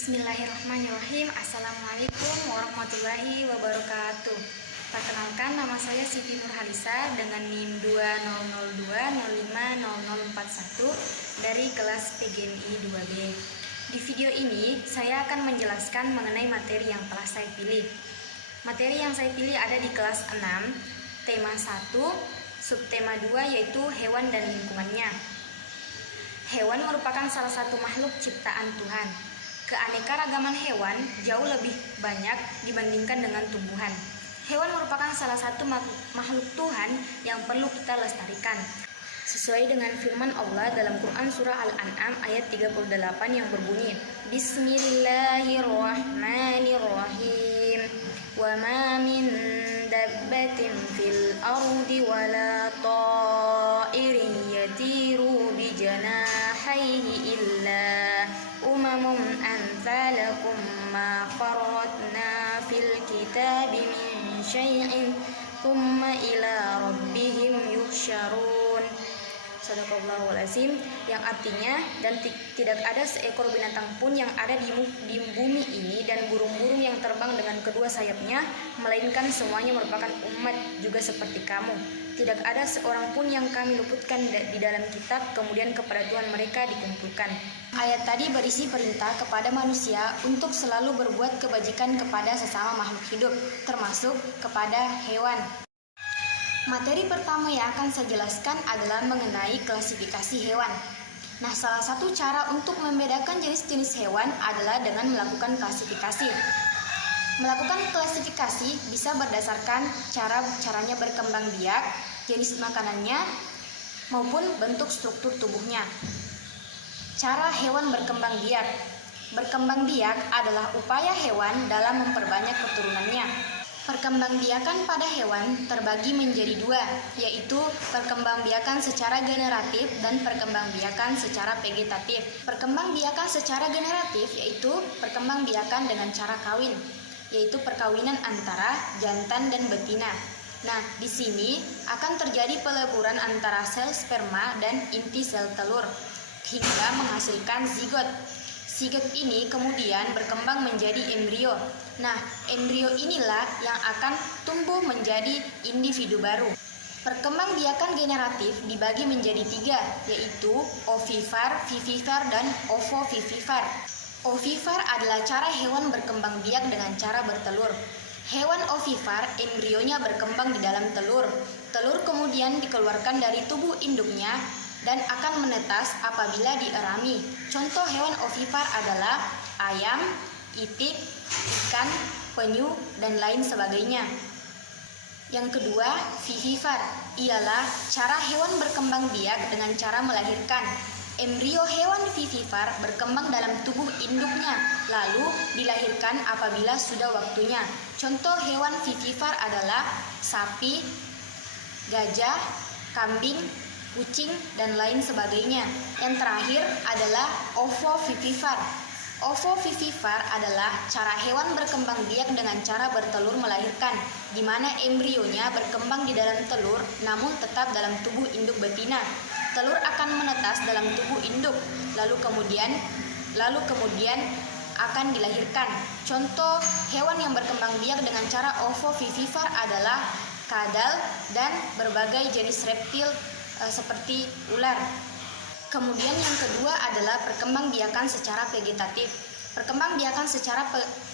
Bismillahirrahmanirrahim. Assalamualaikum warahmatullahi wabarakatuh. Perkenalkan, nama saya Siti Nurhalisa dengan NIM 2002050041 dari kelas PGMI 2B. Di video ini, saya akan menjelaskan mengenai materi yang telah saya pilih. Materi yang saya pilih ada di kelas 6, tema 1, subtema 2 yaitu hewan dan lingkungannya. Hewan merupakan salah satu makhluk ciptaan Tuhan. Keanekaragaman hewan jauh lebih banyak dibandingkan dengan tumbuhan. Hewan merupakan salah satu makhluk Tuhan yang perlu kita lestarikan. Sesuai dengan firman Allah dalam Quran surah Al-An'am ayat 38 yang berbunyi, Bismillahirrahmanirrahim. Wa ma min dabbatin fil ardi wa la ta'irin yatiru bi janahaihi illa umamun amthalakum ma farratna fil kitabi min syai'in thumma ila rabbihim yuhsyarun. Sadaqallahul azim, yang artinya dan tidak ada seekor binatang pun yang ada di bumi ini dan burung-burung yang terbang dengan kedua sayapnya, melainkan semuanya merupakan umat juga seperti kamu. Tidak ada seorang pun yang kami luputkan di dalam kitab, kemudian kepada Tuhan mereka dikumpulkan. Ayat tadi berisi perintah kepada manusia untuk selalu berbuat kebajikan kepada sesama makhluk hidup, termasuk kepada hewan. Materi pertama yang akan saya jelaskan adalah mengenai klasifikasi hewan. Nah, salah satu cara untuk membedakan jenis-jenis hewan adalah dengan melakukan klasifikasi. Melakukan klasifikasi bisa berdasarkan caranya berkembang biak, jenis makanannya, maupun bentuk struktur tubuhnya. Cara hewan berkembang biak. Berkembang biak adalah upaya hewan dalam memperbanyak keturunannya. Perkembangbiakan pada hewan terbagi menjadi dua, yaitu perkembangbiakan secara generatif dan perkembangbiakan secara vegetatif. Perkembangbiakan secara generatif yaitu perkembangbiakan dengan cara kawin, yaitu perkawinan antara jantan dan betina. Nah, di sini akan terjadi peleburan antara sel sperma dan inti sel telur hingga menghasilkan zigot. Zigot ini kemudian berkembang menjadi embrio. Nah, embrio inilah yang akan tumbuh menjadi individu baru. Perkembangbiakan generatif dibagi menjadi tiga, yaitu ovipar, vivipar, dan ovovivipar. Ovipar adalah cara hewan berkembang biak dengan cara bertelur. Hewan ovipar, embrionya berkembang di dalam telur. Telur kemudian dikeluarkan dari tubuh induknya dan akan menetas apabila dierami. Contoh hewan ovipar adalah ayam, itik, ikan, penyu, dan lain sebagainya. Yang kedua, vivipar, ialah cara hewan berkembang biak dengan cara melahirkan. Embrio hewan vivipar berkembang dalam tubuh induknya, lalu dilahirkan apabila sudah waktunya. Contoh hewan vivipar adalah sapi, gajah, kambing, kucing, dan lain sebagainya. Yang terakhir adalah ovovivipar. Ovovivipar adalah cara hewan berkembang biak dengan cara bertelur melahirkan, di mana embrionya berkembang di dalam telur namun tetap dalam tubuh induk betina. Telur akan menetas dalam tubuh induk, lalu kemudian akan dilahirkan. Contoh hewan yang berkembang biak dengan cara ovovivipar adalah kadal dan berbagai jenis reptil seperti ular. Kemudian yang kedua adalah perkembangbiakan secara vegetatif. Perkembangbiakan secara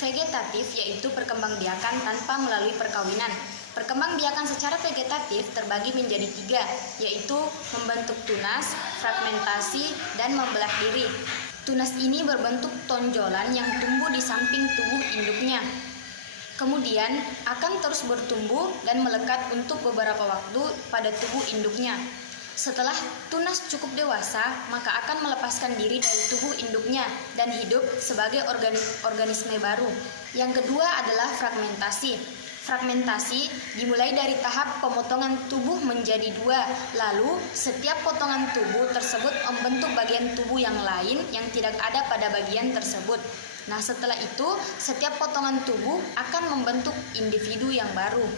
vegetatif yaitu perkembangbiakan tanpa melalui perkawinan. Perkembangbiakan secara vegetatif terbagi menjadi tiga, yaitu membentuk tunas, fragmentasi, dan membelah diri. Tunas ini berbentuk tonjolan yang tumbuh di samping tubuh induknya. Kemudian akan terus bertumbuh dan melekat untuk beberapa waktu pada tubuh induknya. Setelah tunas cukup dewasa, maka akan melepaskan diri dari tubuh induknya dan hidup sebagai organisme baru. Yang kedua adalah fragmentasi. Fragmentasi dimulai dari tahap pemotongan tubuh menjadi dua, lalu setiap potongan tubuh tersebut membentuk bagian tubuh yang lain yang tidak ada pada bagian tersebut. Nah, setelah itu, setiap potongan tubuh akan membentuk individu yang baru.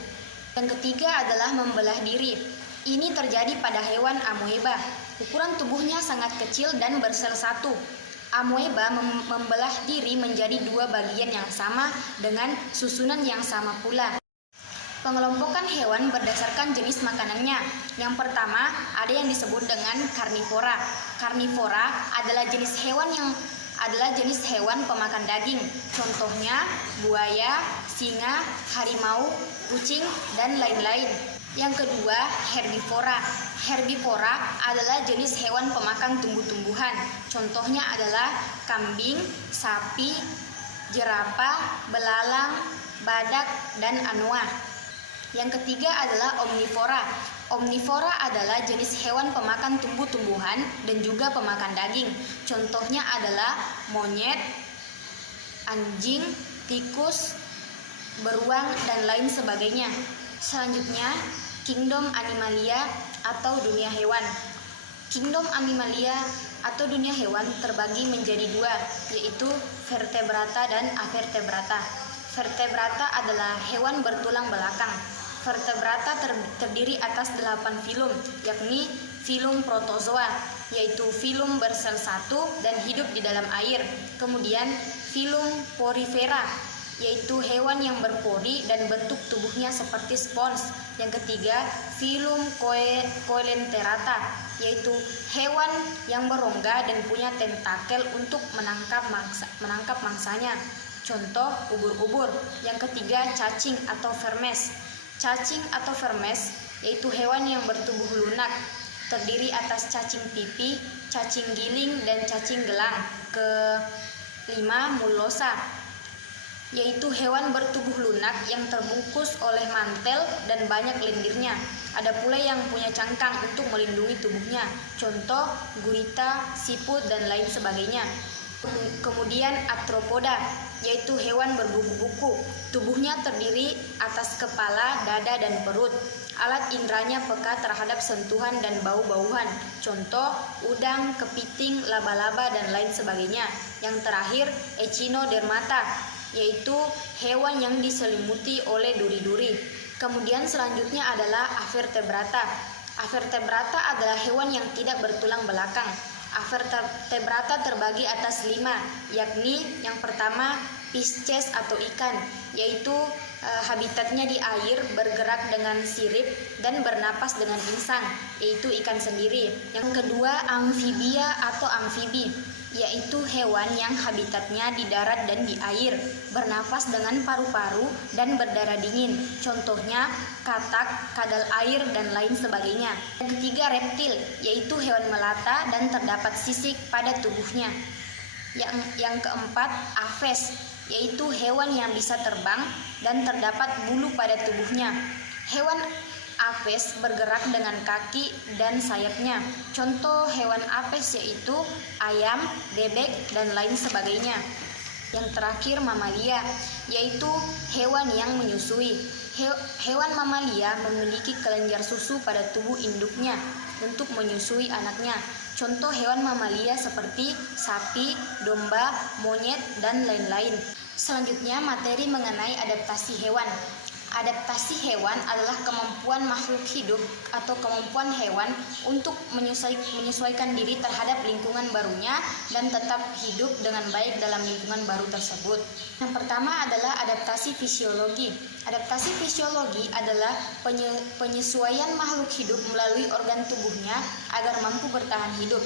Yang ketiga adalah membelah diri. Ini terjadi pada hewan amoeba. Ukuran tubuhnya sangat kecil dan bersel satu. Amoeba membelah diri menjadi dua bagian yang sama dengan susunan yang sama pula. Pengelompokan hewan berdasarkan jenis makanannya. Yang pertama, ada yang disebut dengan karnivora. Karnivora adalah jenis hewan pemakan daging. Contohnya buaya, singa, harimau, kucing, dan lain-lain. Yang kedua, herbivora. Herbivora adalah jenis hewan pemakan tumbuh-tumbuhan. Contohnya adalah kambing, sapi, jerapah, belalang, badak, dan anoa. Yang ketiga adalah omnivora. Omnivora adalah jenis hewan pemakan tumbuh-tumbuhan dan juga pemakan daging. Contohnya adalah monyet, anjing, tikus, beruang, dan lain sebagainya. Selanjutnya, kingdom Animalia atau dunia hewan. Kingdom Animalia atau dunia hewan terbagi menjadi dua, yaitu vertebrata dan avertebrata. Vertebrata adalah hewan bertulang belakang. Vertebrata terdiri atas 8 filum, yakni filum protozoa, yaitu filum bersel satu dan hidup di dalam air. Kemudian filum porifera, yaitu hewan yang berpori dan bentuk tubuhnya seperti spons. Yang ketiga, filum coelenterata, yaitu hewan yang berongga dan punya tentakel untuk menangkap mangsanya. Contoh, ubur-ubur. Yang ketiga, cacing atau vermes. Cacing atau vermes yaitu hewan yang bertubuh lunak, terdiri atas cacing pipi, cacing giling, dan cacing gelang. Kelima, mulosa, yaitu hewan bertubuh lunak yang terbungkus oleh mantel dan banyak lendirnya. Ada pula yang punya cangkang untuk melindungi tubuhnya. Contoh, gurita, siput, dan lain sebagainya. Kemudian arthropoda, yaitu hewan berbuku-buku. Tubuhnya terdiri atas kepala, dada, dan perut. Alat indranya peka terhadap sentuhan dan bau-bauan. Contoh, udang, kepiting, laba-laba, dan lain sebagainya. Yang terakhir, echinodermata, yaitu hewan yang diselimuti oleh duri-duri. Kemudian selanjutnya adalah avertebrata. Avertebrata adalah hewan yang tidak bertulang belakang. Avertebrata terbagi atas 5, yakni yang pertama Pisces atau ikan, yaitu habitatnya di air, bergerak dengan sirip dan bernapas dengan insang, yaitu ikan sendiri. Yang kedua, amfibia atau amfibi, yaitu hewan yang habitatnya di darat dan di air, bernapas dengan paru-paru dan berdarah dingin. Contohnya katak, kadal air, dan lain sebagainya. Yang ketiga, reptil, yaitu hewan melata dan terdapat sisik pada tubuhnya. Yang keempat, aves, yaitu hewan yang bisa terbang dan terdapat bulu pada tubuhnya. Hewan aves bergerak dengan kaki dan sayapnya. Contoh hewan aves yaitu ayam, bebek, dan lain sebagainya. Yang terakhir, mamalia, yaitu hewan yang menyusui. Hewan mamalia memiliki kelenjar susu pada tubuh induknya untuk menyusui anaknya. Contoh hewan mamalia seperti sapi, domba, monyet, dan lain-lain. Selanjutnya, materi mengenai adaptasi hewan. Adaptasi hewan adalah kemampuan makhluk hidup atau kemampuan hewan untuk menyesuaikan diri terhadap lingkungan barunya dan tetap hidup dengan baik dalam lingkungan baru tersebut. Yang pertama adalah adaptasi fisiologi. Adaptasi fisiologi adalah penyesuaian makhluk hidup melalui organ tubuhnya agar mampu bertahan hidup.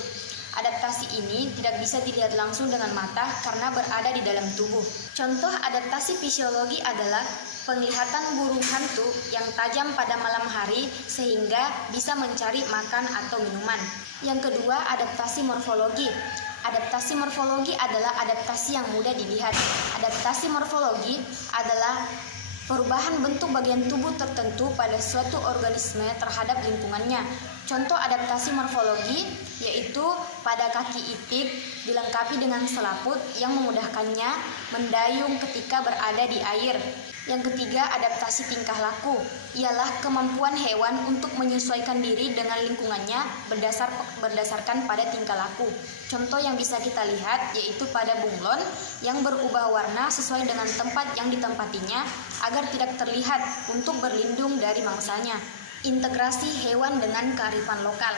Adaptasi ini tidak bisa dilihat langsung dengan mata karena berada di dalam tubuh. Contoh adaptasi fisiologi adalah penglihatan burung hantu yang tajam pada malam hari sehingga bisa mencari makan atau minuman. Yang kedua, adaptasi morfologi. Adaptasi morfologi adalah adaptasi yang mudah dilihat. Adaptasi morfologi adalah perubahan bentuk bagian tubuh tertentu pada suatu organisme terhadap lingkungannya. Contoh adaptasi morfologi yaitu pada kaki itik dilengkapi dengan selaput yang memudahkannya mendayung ketika berada di air. Yang ketiga, adaptasi tingkah laku, ialah kemampuan hewan untuk menyesuaikan diri dengan lingkungannya berdasarkan pada tingkah laku. Contoh yang bisa kita lihat yaitu pada bunglon yang berubah warna sesuai dengan tempat yang ditempatinya agar tidak terlihat untuk berlindung dari mangsanya. Integrasi hewan dengan kearifan lokal.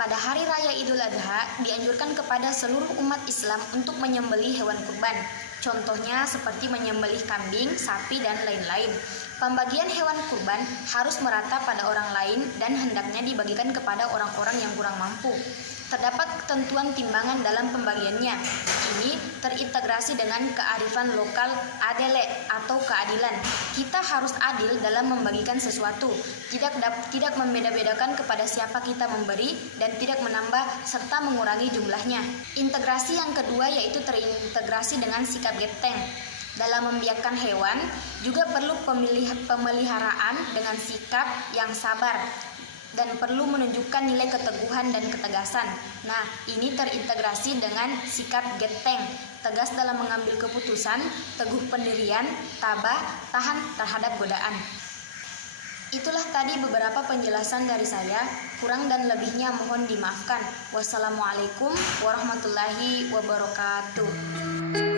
Pada hari raya Idul Adha dianjurkan kepada seluruh umat Islam untuk menyembelih hewan kurban. Contohnya seperti menyembelih kambing, sapi, dan lain-lain. Pembagian hewan kurban harus merata pada orang lain dan hendaknya dibagikan kepada orang-orang yang kurang mampu. Terdapat ketentuan timbangan dalam pembagiannya. Ini terintegrasi dengan kearifan lokal adele atau keadilan. Kita harus adil dalam membagikan sesuatu, tidak membeda-bedakan kepada siapa kita memberi dan tidak menambah serta mengurangi jumlahnya. Integrasi yang kedua yaitu terintegrasi dengan sikap gepteng. Dalam membiarkan hewan juga perlu pemeliharaan dengan sikap yang sabar dan perlu menunjukkan nilai keteguhan dan ketegasan. Nah, ini terintegrasi dengan sikap gepteng, tegas dalam mengambil keputusan, teguh pendirian, tabah, tahan terhadap godaan. Itulah tadi beberapa penjelasan dari saya, kurang dan lebihnya mohon dimaafkan. Wassalamualaikum warahmatullahi wabarakatuh.